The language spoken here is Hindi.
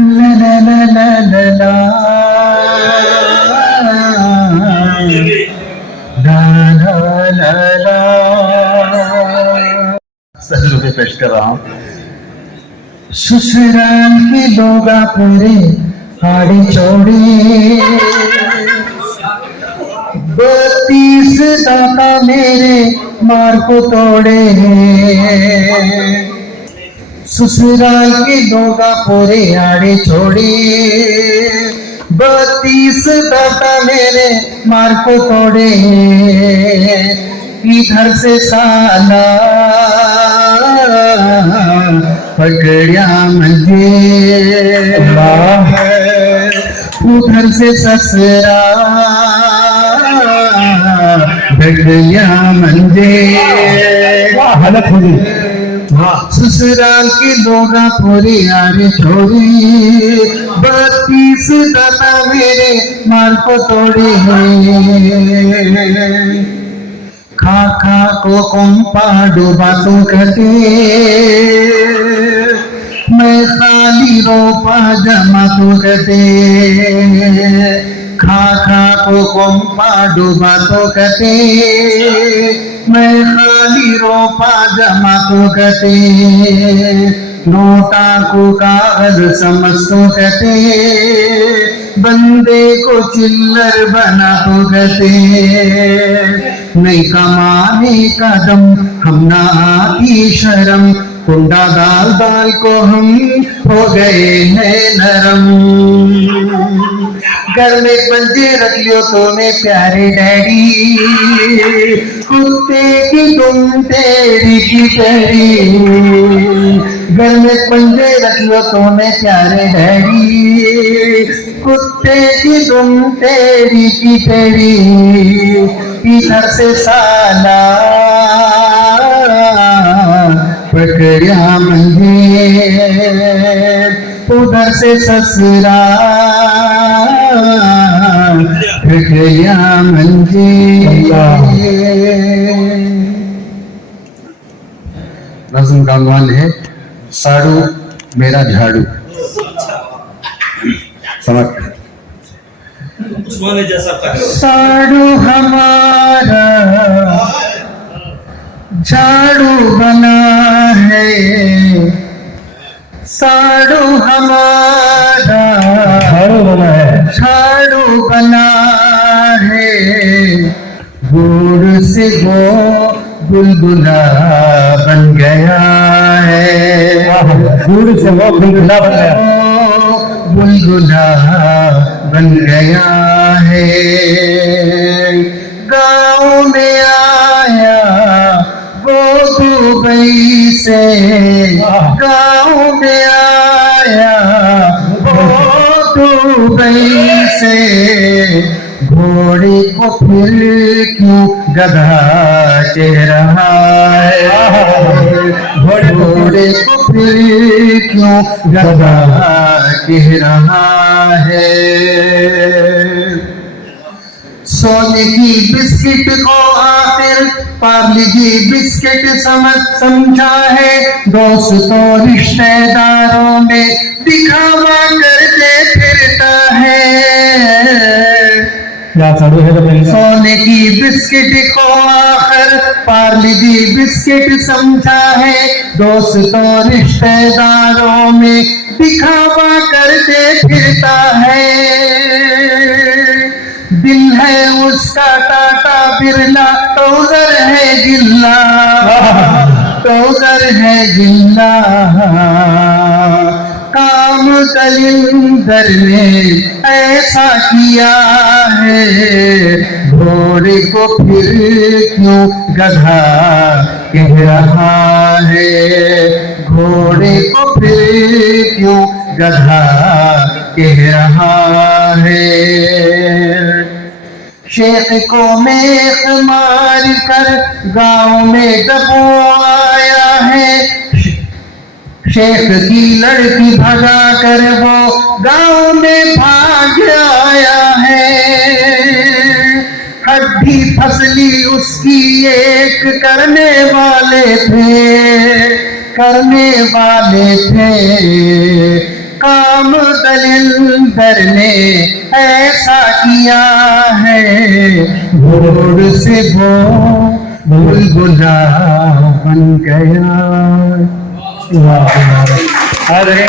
ला ला ला ला ला ला ला ला ला। 10 रुपये पेश कर रहा हूं। ससुराल के लोग पूरे हाड़ी चौड़ी 32 दाता मेरे मार को तोड़े। ससुराल के लोग पूरे आड़े छोड़े 32 दाता मेरे मार को तोड़े। इधर से साला पकड़िया मुझे, उधर से ससुरा पकड़िया मुझे। हालत होगी। ससुराल के लोग पूरी आरे छोड़ी 32 दाता मेरे मार को तोड़े। खा खा को कुंपा डूबा तो कटे, मैं खाली रोपा जमा तो कटे। खा खा को कुंपा डूबा तो कटे, मैं खाली रोपा जमा तो कटे। नोटा को कागज समझ तो कटे, बंदे को चिल्लर बना तो कटे। नहीं कमाने का दम हम ना आती शर्म, कुंडा दाल दाल को हम हो गए हैं नरम। घर में पंजे रख लियो तो मैं प्यारे डैडी, कुत्ते की तुम तेरी की तेरी। घर में पंजे रख लो तो मैं प्यारे डैडी, कुत्ते की तुम तेरी की तेरी। इधर से साला पकड़िया मुझे, उधर से ससुरा पकड़िया मुझे। नज़्म का unवान है साड़ू मेरा झाड़ू। समझ साड़ू हमारा झाड़ू बना है, साड़ू हमारा झाड़ू बना है। गुड़ से वो बुलबुला बन गया है, गुड़ से वो बुलबुला बन गया, बुलबुला बन गया है। गाँव में आया वो दुबई से, गाँव में आया वो दुबई से। घोड़े को फिर क्यों गधा कह रहा है, घोड़े को फिर क्यों गधा कह रहा है। सोने की बिस्किट को आखिर पार्ले जी बिस्किट समझा है। दोस्तों रिश्तेदारों में दिखावा करके फिरता है। सोने की बिस्किट को आखिर पार्ले जी बिस्किट समझा है। दोस्तों रिश्तेदारों में दिखावा करके फिरता है। दिल है उसका टाटा बिरला, तो उधर है गिल्ला, तो उधर है गिल्ला। काम कलिंदर ने ऐसा किया है, घोड़े को फिर क्यों गधा कह रहा है, घोड़े को फिर क्यों गधा कह रहा है। शेख को मेख मार कर गांव में दबो आया है। शेख की लड़की भगा कर वो गांव में भाग आया है। हड्डी फसली उसकी एक करने वाले थे, करने वाले थे। काम दलिंदर ने ऐसा किया है, भोर से वो बुलबुला बन गया। अरे